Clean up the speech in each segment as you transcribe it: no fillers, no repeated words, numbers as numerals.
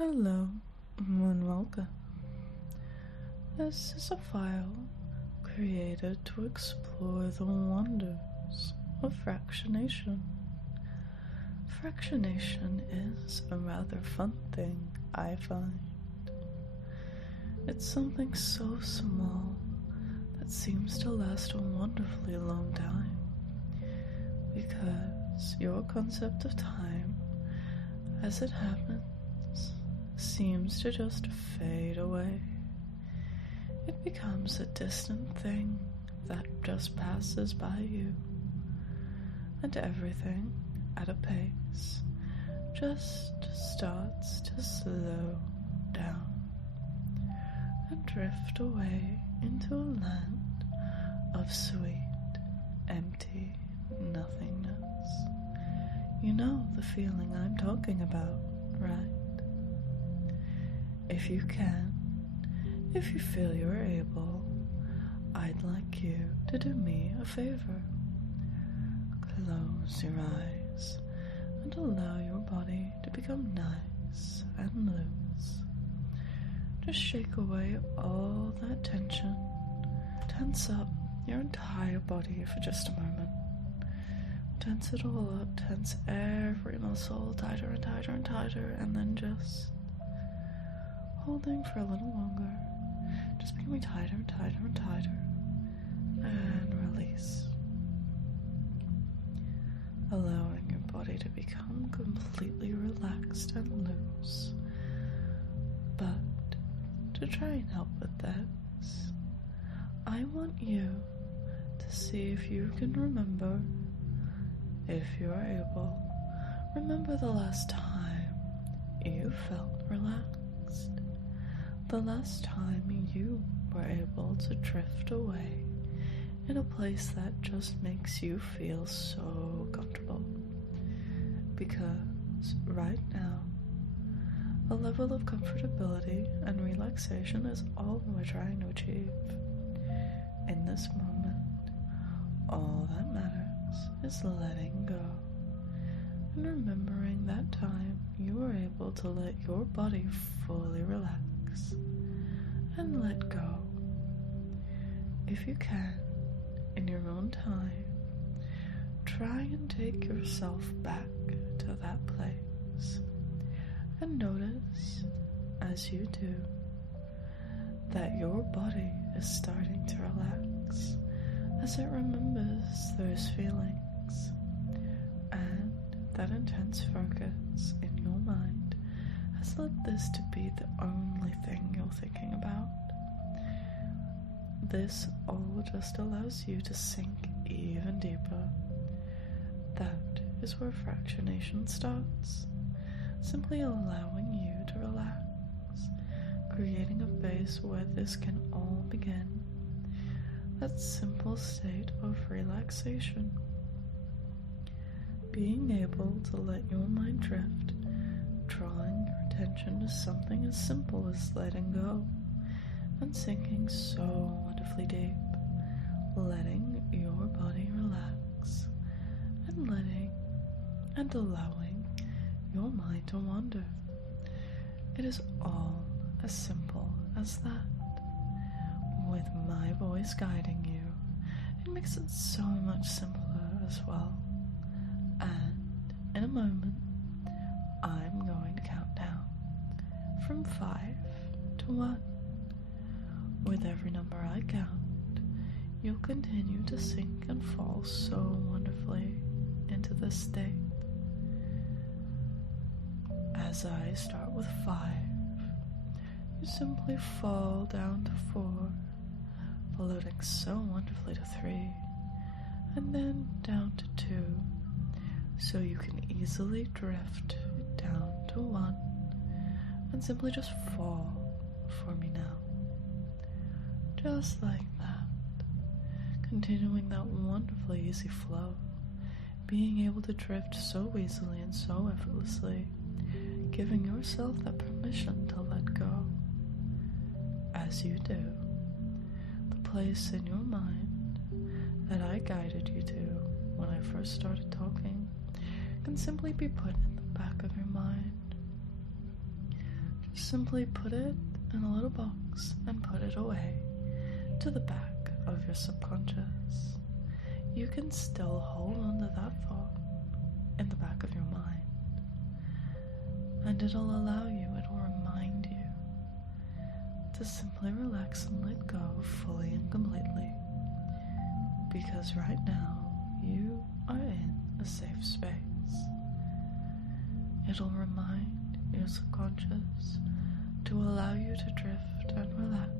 Hello and welcome. This is a file created to explore the wonders of fractionation. Fractionation is a rather fun thing, I find. It's something so small that seems to last a wonderfully long time, because your concept of time, as it happens, seems to just fade away. It becomes a distant thing that just passes by you, and everything, at a pace, just starts to slow down and drift away into a land of sweet, empty nothingness. You know the feeling I'm talking about, right? If you can, if you feel you're able, I'd like you to do me a favor. Close your eyes and allow your body to become nice and loose. Just shake away all that tension. Tense up your entire body for just a moment. Tense it all up, tense every muscle tighter and tighter and tighter, and then just holding for a little longer, just becoming tighter and tighter and tighter, and release. Allowing your body to become completely relaxed and loose. But to try and help with this, I want you to see if you can remember, if you are able, remember the last time you felt relaxed. The last time you were able to drift away in a place that just makes you feel so comfortable. Because right now, a level of comfortability and relaxation is all we're trying to achieve. In this moment, all that matters is letting go and remembering that time you were able to let your body fully relax and let go. If you can, in your own time, try and take yourself back to that place and notice, as you do, that your body is starting to relax as it remembers those feelings, and that intense focus in your mind has led this to be the only thing you're thinking about. This all just allows you to sink even deeper. That is where fractionation starts, simply allowing you to relax, creating a base where this can all begin. That simple state of relaxation. Being able to let your mind drift, drawing your attention to something as simple as letting go, and sinking so wonderfully deep, letting your body relax, and letting and allowing your mind to wander. It is all as simple as that. With my voice guiding you, it makes it so much simpler as well. And in a moment, I'm going to count down from 5 to 1. With every number I count, you'll continue to sink and fall so wonderfully into this state. As I start with 5, you simply fall down to 4, floating so wonderfully to 3, and then down to 2, so you can easily drift down to 1, and simply just fall for me now. Just like that, continuing that wonderfully easy flow, being able to drift so easily and so effortlessly, giving yourself that permission to let go. As you do, the place in your mind that I guided you to when I first started talking can simply be put in the back of your mind. simply put it in a little box and put it away to the back of your subconscious. You can still hold on to that thought in the back of your mind, and it'll allow you, it'll remind you to simply relax and let go fully and completely, because right now you are in a safe space. It'll remind your subconscious to allow you to drift and relax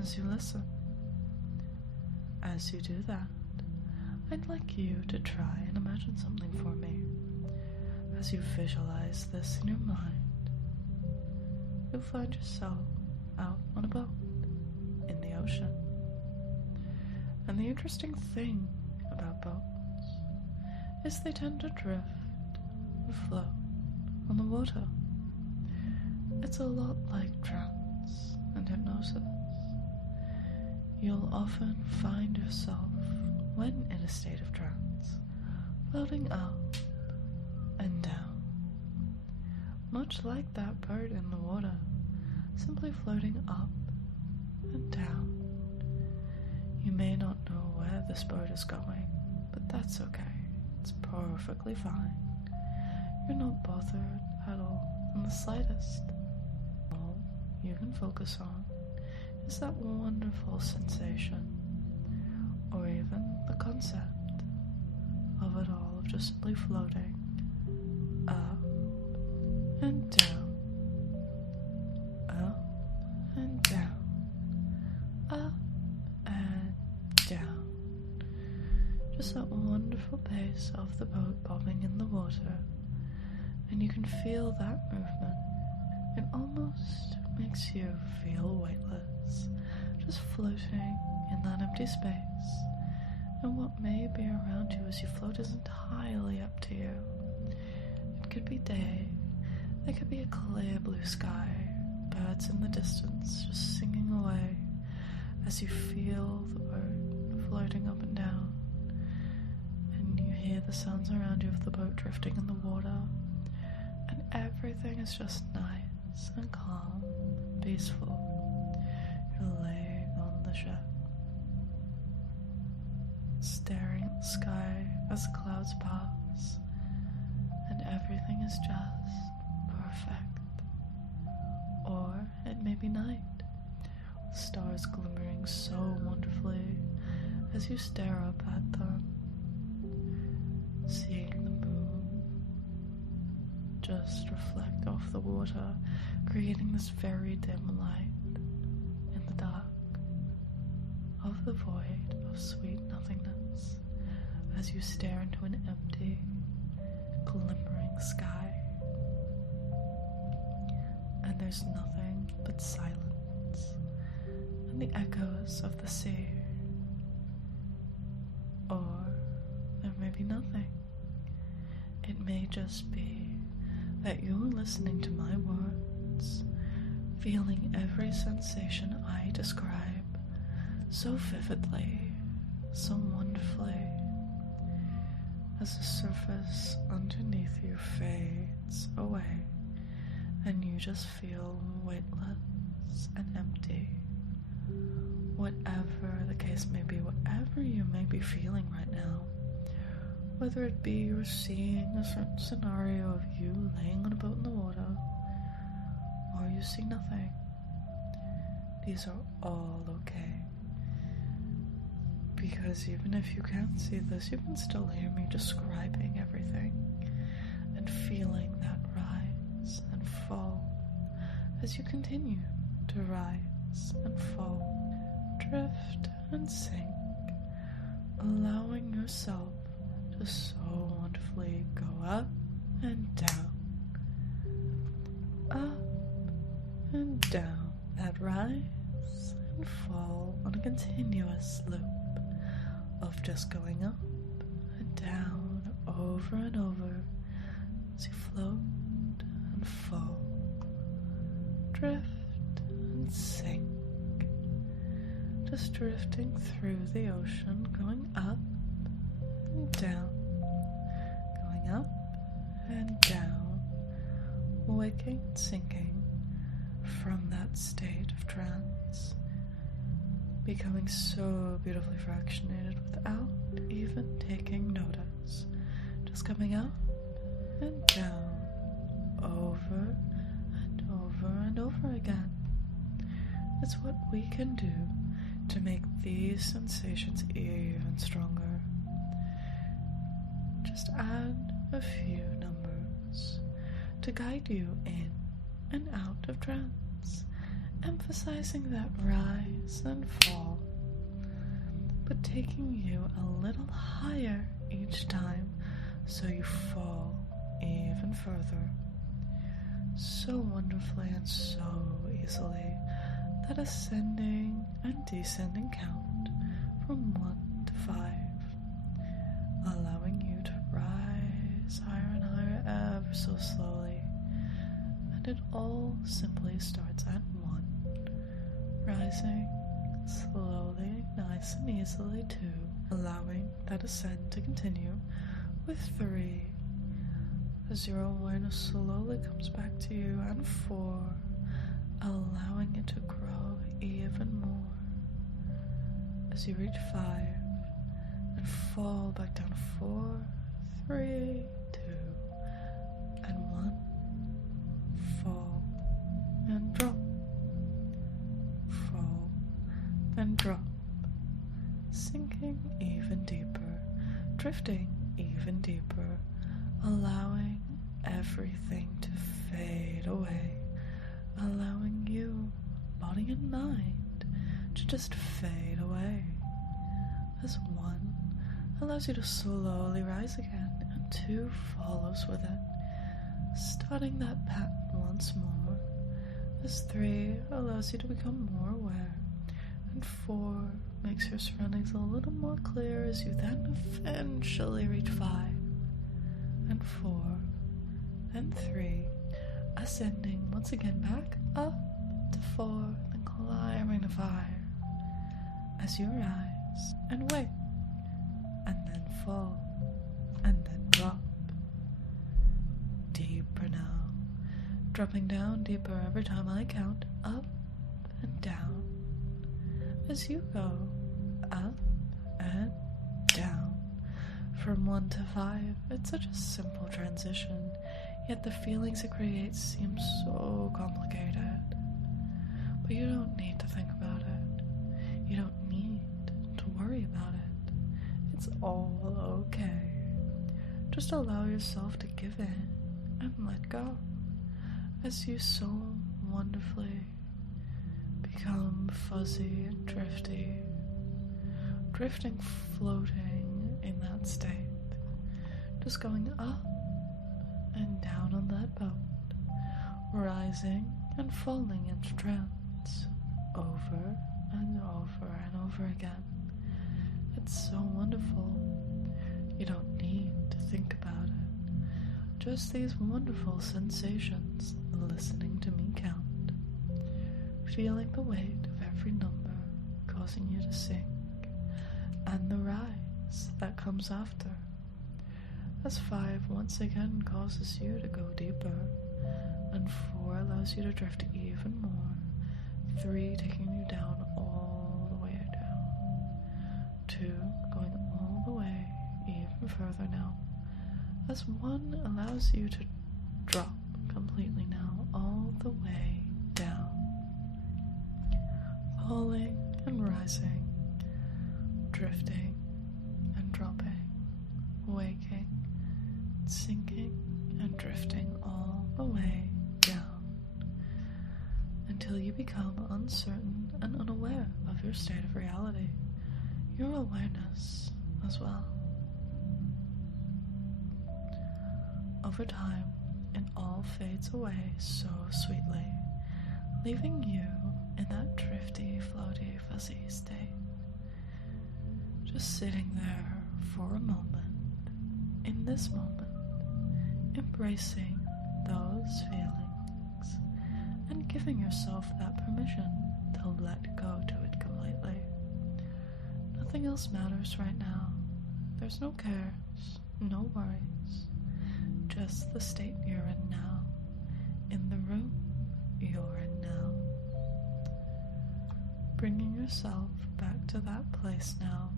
as you listen. As you do that, I'd like you to try and imagine something for me. As you visualize this in your mind, you'll find yourself out on a boat in the ocean. And the interesting thing about boats is they tend to drift and float on the water. It's a lot like trance and hypnosis. You'll often find yourself, when in a state of trance, floating up and down, much like that bird in the water, simply floating up and down. You may not know where this bird is going, but that's okay. It's perfectly fine. You're not bothered at all in the slightest. All you can focus on is that wonderful sensation, or even the concept of it all, of just simply floating up and down, up and down, up and down. Just that wonderful pace of the boat bobbing in the water, and you can feel that movement. It almost makes you feel weightless, just floating in that empty space, and what may be around you as you float is entirely up to you. It could be day, there could be a clear blue sky, birds in the distance just singing away as you feel the boat floating up and down, and you hear the sounds around you of the boat drifting in the water, and everything is just nice and calm and peaceful. You're laying on the ship, staring at the sky as the clouds pass, and everything is just perfect. Or it may be night, with stars glimmering so wonderfully as you stare up at them, seeing the moon just reflect off the water, creating this very dim light in the dark of the void of sweet nothingness as you stare into an empty, glimmering sky. And there's nothing but silence and the echoes of the sea. Or there may be nothing. It may just be that you're listening to my words, feeling every sensation I describe so vividly, so wonderfully, as the surface underneath you fades away and you just feel weightless and empty. Whatever the case may be, whatever you may be feeling right now, whether it be you're seeing a certain scenario of you laying on a boat in the water, or you see nothing, these are all okay. Because even if you can't see this, you can still hear me describing everything and feeling that rise and fall as you continue to rise and fall, drift and sink, allowing yourself to so wonderfully go up and down, up and down, that rise and fall on a continuous loop of just going up and down over and over as you float and fall, drift and sink, just drifting through the ocean, going up and down, going up and down, waking and sinking from that state of trance, becoming so beautifully fractionated without even taking notice, just coming up and down, over and over and over again. It's what we can do to make these sensations even stronger. Just add a few numbers to guide you in and out of trance, emphasizing that rise and fall, but taking you a little higher each time so you fall even further, so wonderfully and so easily that ascending and descending count from 1 to 5, allowing you to rise higher and higher ever so slowly, and it all simply starts at 1, rising slowly, nice and easily 2, allowing that ascent to continue with 3, as your awareness slowly comes back to you, and 4, allowing it to grow even more as you reach 5 and fall back down 4, 3, 2, and 1, fall and drop, fall and drop, sinking even deeper, drifting even deeper, allowing everything to fade away, allowing you, body and mind, to just fade away, as 1 allows you to slowly rise again, and 2 follows with it, starting that pattern once more, as 3 allows you to become more aware, and 4 makes your surroundings a little more clear as you then eventually reach 5, and 4, and 3, ascending once again back up to 4, then climbing to 5, as you rise and wake, and then fall, and then drop, deeper now, dropping down deeper every time I count up and down, as you go up and down, from 1 to 5. It's such a simple transition, yet the feelings it creates seem so complicated. But you don't need to think about it. You don't need to worry about it. It's all okay. Just allow yourself to give in and let go, as you so wonderfully become fuzzy and drifty, drifting, floating in that state, just going up and down on that boat, rising and falling into trance, over and over and over again. It's so wonderful. You don't need to think about it. Just these wonderful sensations, listening to me count, feeling the weight of every number causing you to sink, and the rise that comes after, as 5 once again causes you to go deeper, and 4 allows you to drift even more, 3 taking you down all the way down, 2 going all the way even further now, as 1 allows you to drop completely now all the way down, falling and rising, drifting and dropping, waking, sinking and drifting all the way down, until you become uncertain and unaware of your state of reality, your awareness as well. Over time, it all fades away so sweetly, leaving you in that drifty, floaty, fuzzy state, just sitting there for a moment, in this moment, embracing those feelings and giving yourself that permission to let go to it completely. Nothing else matters right now. There's no cares, no worries, just the state you're in now, in the room you're in now. yourself back to that place now.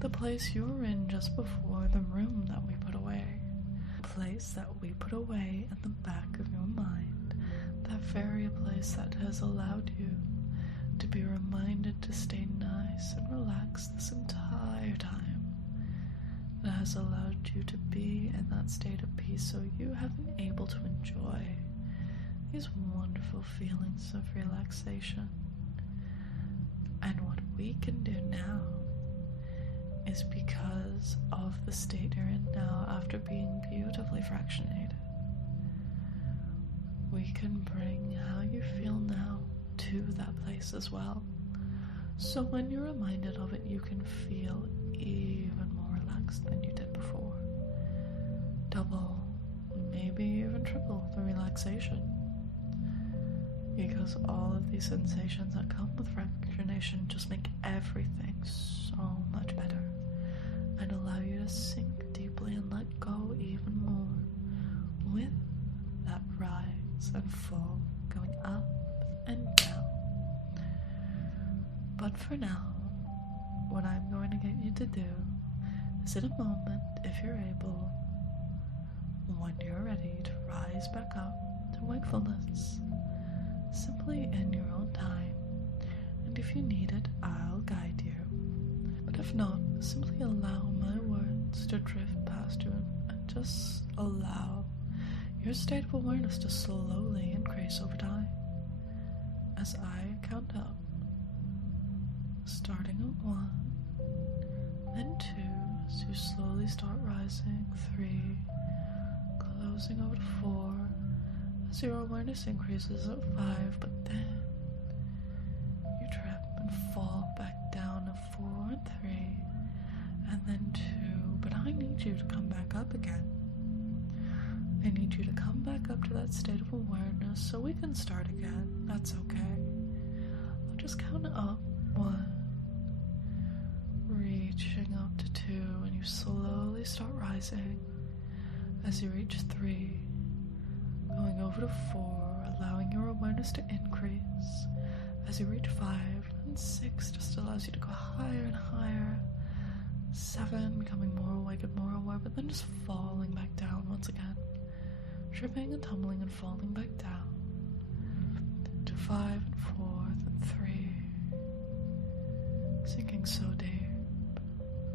The place you were in just before the room that we put away. The place that we put away in the back of your mind. That very place that has allowed you to be reminded to stay nice and relaxed this entire time. It has allowed you to be in that state of peace so you have been able to enjoy these wonderful feelings of relaxation. And what we can do now is, because of the state you're in now after being beautifully fractionated, we can bring how you feel now to that place as well. So when you're reminded of it, you can feel even more relaxed than you did before. Double, maybe even triple the relaxation. Because all of these sensations that come with fractionation just make everything so much better and allow you to sink deeply and let go even more with that rise and fall, going up and down. But for now, what I'm going to get you to do is, in a moment, if you're able, when you're ready to rise back up to wakefulness, simply in your own time, and if you need it, I'll guide you. But if not, simply allow my words to drift past you and just allow your state of awareness to slowly increase over time. As I count up, starting at 1, then 2, as you slowly start rising, 3, closing over to 4, as your awareness increases at 5, but then you trip and fall back down to 4 and 3, and then 2, but I need you to come back up again. I need you to come back up to that state of awareness so we can start again. That's okay. I'll just count up 1, reaching up to 2, and you slowly start rising. As you reach 3, going over to 4, allowing your awareness to increase. As you reach 5, and 6 just allows you to go higher and higher. 7, becoming more awake and more aware, but then just falling back down once again. Tripping and tumbling and falling back down. To 5 and 4 and 3. Sinking so deep.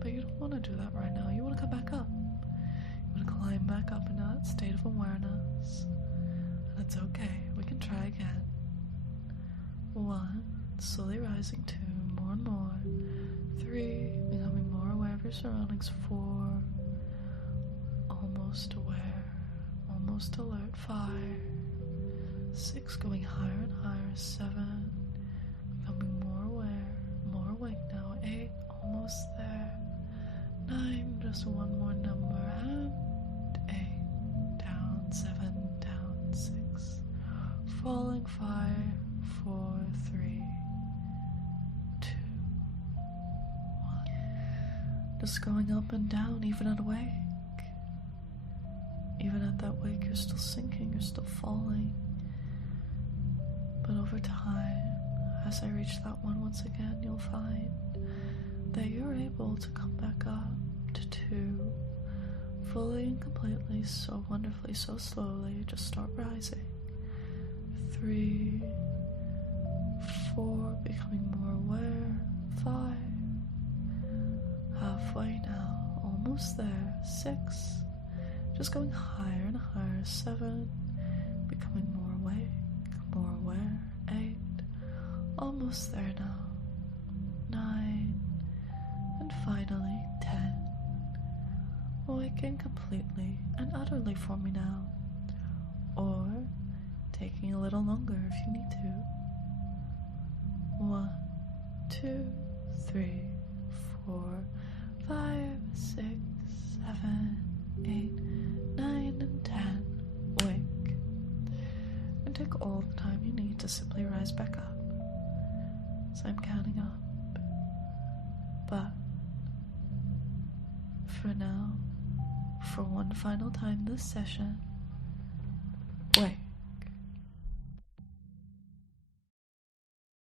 But you don't want to do that right now. You want to come back up. You want to climb back up into that state of awareness. And it's okay. We can try again. 1, slowly rising. 2, more and more. 3, becoming more aware of your surroundings. 4, almost aware. Almost alert. 5, 6, going higher and higher. 7, becoming more aware, more awake now. 8, almost there. 9, just one more number, and 8, down. 7, down. 6, falling. 5, 4, 3, 2, 1. Just going up and down, even at awake. Even at that wake, you're still sinking, you're still falling. But over time, as I reach that 1 once again, you'll find that you're able to come back up to 2, fully and completely, so wonderfully, so slowly. Just start rising. 3, 4, becoming more aware. 5, halfway now, almost there. 6, just going higher and higher. 7, becoming more awake, more aware. 8, almost there now. 9, and finally 10. Awaken completely and utterly for me now, or taking a little longer if you need to. 1, 2, 3, 4, 5, 6, 7, 8, 9, and 10. Wake. And take all the time you need to simply rise back up. So I'm counting up. But for now, for one final time this session, wake.